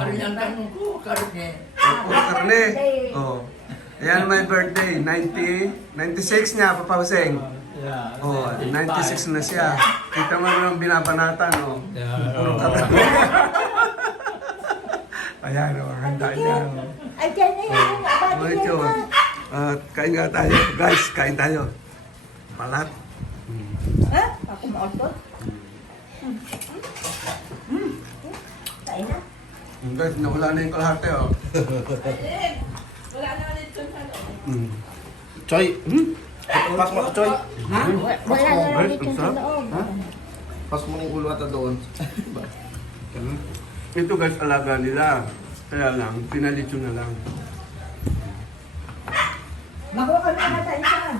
Karne ang tanong ko, karne. Puro karne. Oh. Ayan my birthday, 96 niya, Papa Huseng. Yeah. Oh, 96 na siya. Kita mo naman ang binabanatan, oh. Yeah. Puro karne. Ayan, oh, ang handa niya. Oh. Ay, dyan na yun. Okay, Chon. Kain nga tayo. Guys, kain tayo. Palat. Ha? Ako maotot? Kain na. Guys, nawala na yung kalahati, oh. Wala naman ito sa Choy! Pas mo, Choy! Wala na lang dito sa loob. Pas mo ng ulo ata doon. Ito guys, alaga nila. Kaya lang, pinalito na lang. Makuha ka na tayo saan?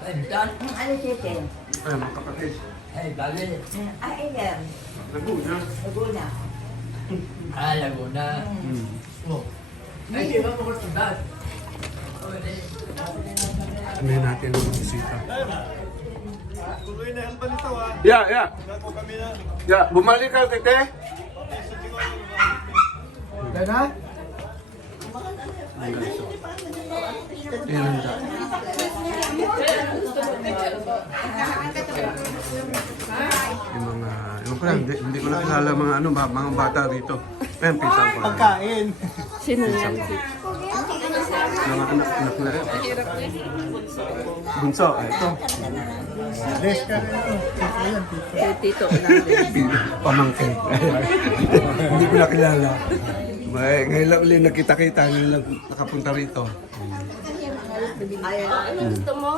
Ay, dan. Ang ano chicken? Ay, mga kapatid. Ay, dali. Ay, ayan. Laguna. Laguna. Ah, Laguna. Oh. Ay, di ba mo sa dad? Ano natin ang bisita? Tuloy na yung balitaw ha. Yeah. Gago kami na. Yeah, bumalik ka, tete. Yan ha? Yan ang dad. Yung mga, yung ko lang, hindi ko nakilala mga ano, mga bata rito. Ayan, pinsan ko. Pagkain. Pinsan ko. Mga anak na rin. Bunso, ito. Des ka rin ito. Ayan, Tito natin. Pamangkin. Hindi ko nakilala. Ngayon lang ulit nakita-kita, ngayon lang nakapunta rito. Ano gusto mo?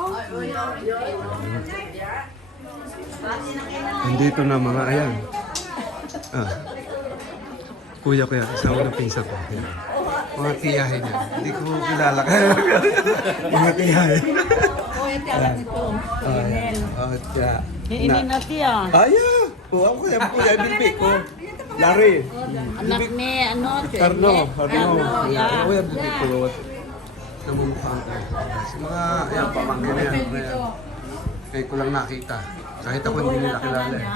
Nandito na mga ayan. Kuya ko yan, isama ng pinsan ko. Ayan. Mga tiyahin niya. Hindi ko kilala. Mga tiyahin. O, yung tiyawan ito. Ayan. Tiya. Hiinin na siya. Ayan! Ako kuya, bilbi ko. Lari. Anak ni, ano, Carno. yeah. Kuya, bilbi ko. Namumukhaan ko. Mga, ayan, pamangkin na yan. Ayan. Ngayon ko lang nakita. Kahit ako hindi nila kilala eh.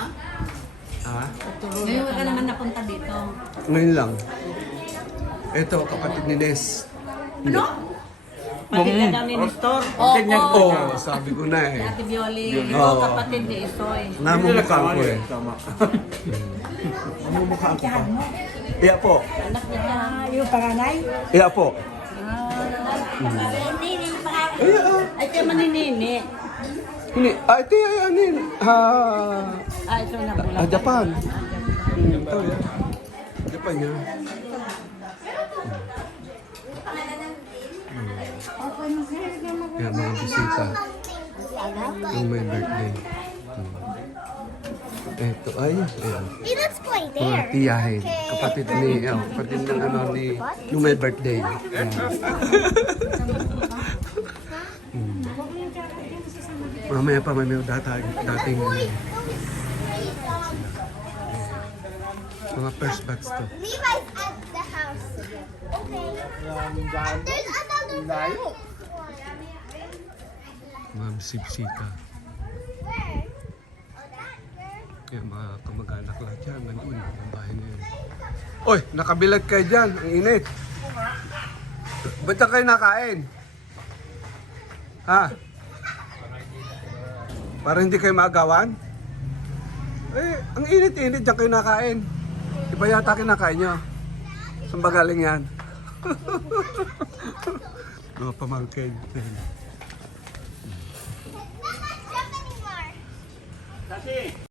Ha? Ngayon ka naman napunta dito. Ngayon lang. Ito, kapatid ni Nes. Ano? Pati ka daw ni Nestor? Oo. Oo, sabi ko na eh. Ate Violi, Oo. ikaw kapatid ni Isoy. Namumukhaan ko eh. Tama. Namumukhaan ko pa. Iya po. Anak niya na. Yung panganay? Iya po. Hindi panganay. Ay, kaya maninini. Hindi. Ito ay anin. Ay, ito na pula. Japan. Ito yan. Japan yan. Yan mga bisita. Yung may birthday. Ito ay, ayan. Hey, let's play Mga there. tiyahin. Kapatid ni, kapatid ng ano ni, yung may birthday. Ayan. Mamaya pa may dating mga first batch to. Levi's at the house. Okay. There's another Layo. Ma'am Sipsika. Where? Oh, that girl. Kaya mga kamag-anak lahat yan. Nandun, ang bahay na yun. Oy, nakabilad kayo dyan. Ang init. Ba't na kayo nakain? Ha? Para hindi kayo maagawan? Eh, ang init-init dyan kayo nakain. Iba yata kinakain nyo. Saan ba galing yan? Mga pamangkin.